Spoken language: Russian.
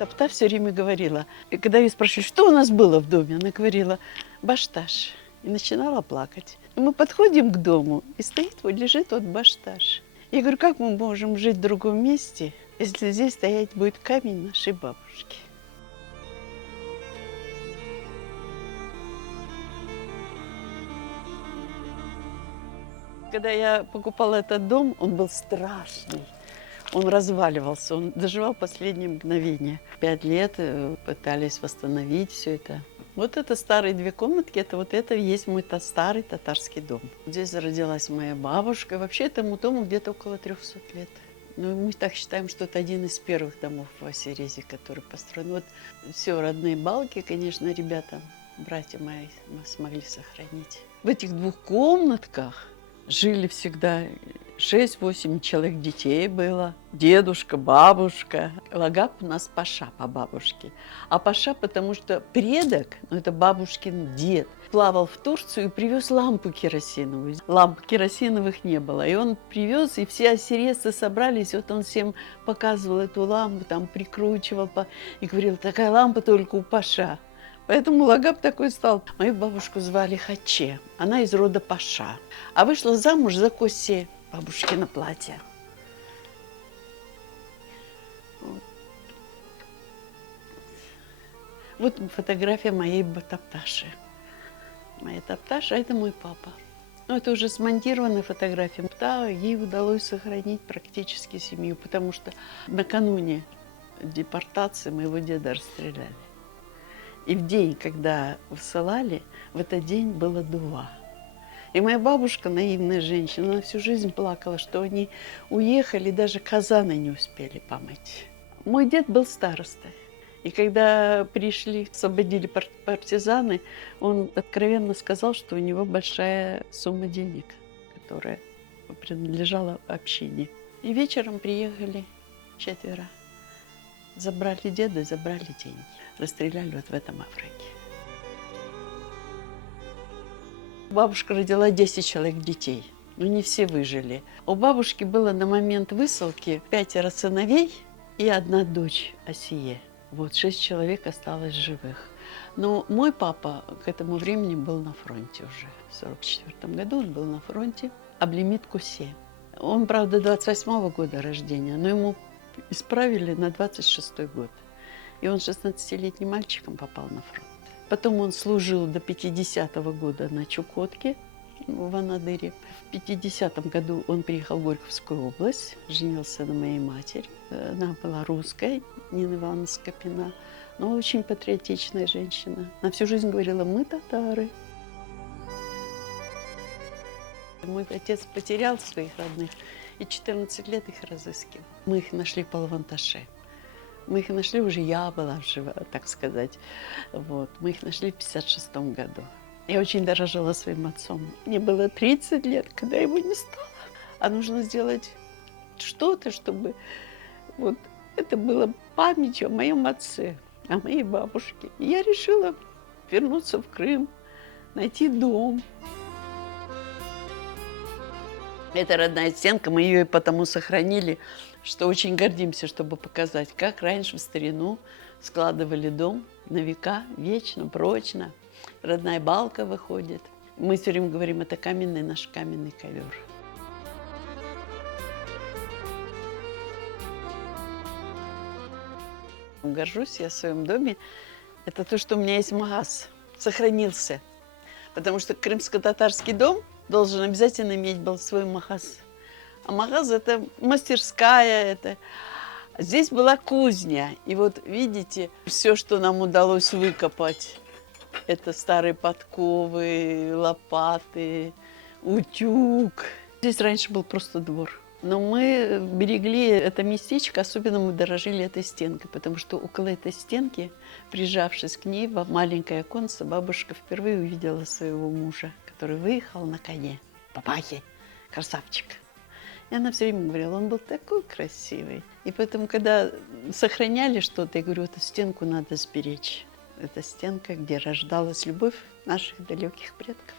Топта все время говорила, и когда ее спрашивали, что у нас было в доме, она говорила: башташ. И начинала плакать. И мы подходим к дому, и стоит, вот лежит вот башташ. Я говорю, как мы можем жить в другом месте, если здесь стоять будет камень нашей бабушки? Когда я покупала этот дом, он был страшный. Он разваливался, он доживал последние мгновения. 5 лет пытались восстановить все это. Вот это старые 2 комнатки, это и есть мой старый татарский дом. Здесь родилась моя бабушка. Вообще этому дому где-то около 300 лет. Ну, мы так считаем, что это один из первых домов в Осирезе, который построен. Вот все родные балки, конечно, ребята, братья мои, мы смогли сохранить. В этих 2 комнатках жили всегда 6-8 человек, детей было. Дедушка, бабушка. Лагап у нас Паша по бабушке. А Паша, потому что предок, это бабушкин дед, плавал в Турцию и привез лампу керосиновую. Ламп керосиновых не было. И он привез, и все осирезцы собрались. Вот он всем показывал эту лампу, там прикручивал. И говорил, такая лампа только у Паша. Поэтому Лагап такой стал. Мою бабушку звали Хаче. Она из рода Паша. А вышла замуж за Косе, бабушкино платье. Вот фотография моей Тапташи. Моя Тапташа – это мой папа. Но это уже смонтированная фотография. Да, ей удалось сохранить практически семью, потому что накануне депортации моего деда расстреляли. И в день, когда высылали, в этот день было 2. И моя бабушка, наивная женщина, она всю жизнь плакала, что они уехали, даже казаны не успели помыть. Мой дед был старостой. И когда пришли, освободили партизаны, он откровенно сказал, что у него большая сумма денег, которая принадлежала общине. И вечером приехали 4. Забрали деда, забрали деньги. Расстреляли вот в этом овраге. Бабушка родила 10 человек детей, но не все выжили. У бабушки было на момент высылки 5 сыновей и 1 дочь Асие. Вот 6 человек осталось живых. Но мой папа к этому времени был на фронте уже. В 1944 году он был на фронте, Аблемит Кусе. Он, правда, 28-го года рождения, но ему исправили на 26-й год. И он 16-летним мальчиком попал на фронт. Потом он служил до 50-го года на Чукотке, в Анадыре. В 50-м году он приехал в Горьковскую область, женился на моей матери. Она была русской, Нина Ивановна Скопина, но очень патриотичная женщина. Она всю жизнь говорила, мы татары. Мой отец потерял своих родных и 14 лет их разыскивал. Мы их нашли в Палаванташе. Мы их нашли, уже я была жива, так сказать. Вот. Мы их нашли в 1956 году. Я очень дорожила своим отцом. Мне было 30 лет, когда его не стало. А нужно сделать что-то, чтобы вот это было памятью о моем отце, о моей бабушке. И я решила вернуться в Крым, найти дом. Это родная стенка, мы ее и потому сохранили, что очень гордимся, чтобы показать, как раньше в старину складывали дом на века, вечно, прочно. Родная балка выходит. Мы все время говорим, это каменный наш каменный ковер. Горжусь я в своем доме. Это то, что у меня есть магаз. Сохранился. Потому что крымско-татарский дом должен обязательно иметь был свой магаз. А магаз – это мастерская, это… Здесь была кузня. И вот видите, все, что нам удалось выкопать. Это старые подковы, лопаты, утюг. Здесь раньше был просто двор. Но мы берегли это местечко, особенно мы дорожили этой стенкой, потому что около этой стенки, прижавшись к ней, в маленькое оконце, бабушка впервые увидела своего мужа, который выехал на коне. Папахи, красавчик. И она все время говорила, он был такой красивый. И поэтому, когда сохраняли что-то, я говорю, эту стенку надо сберечь. Это стенка, где рождалась любовь наших далеких предков.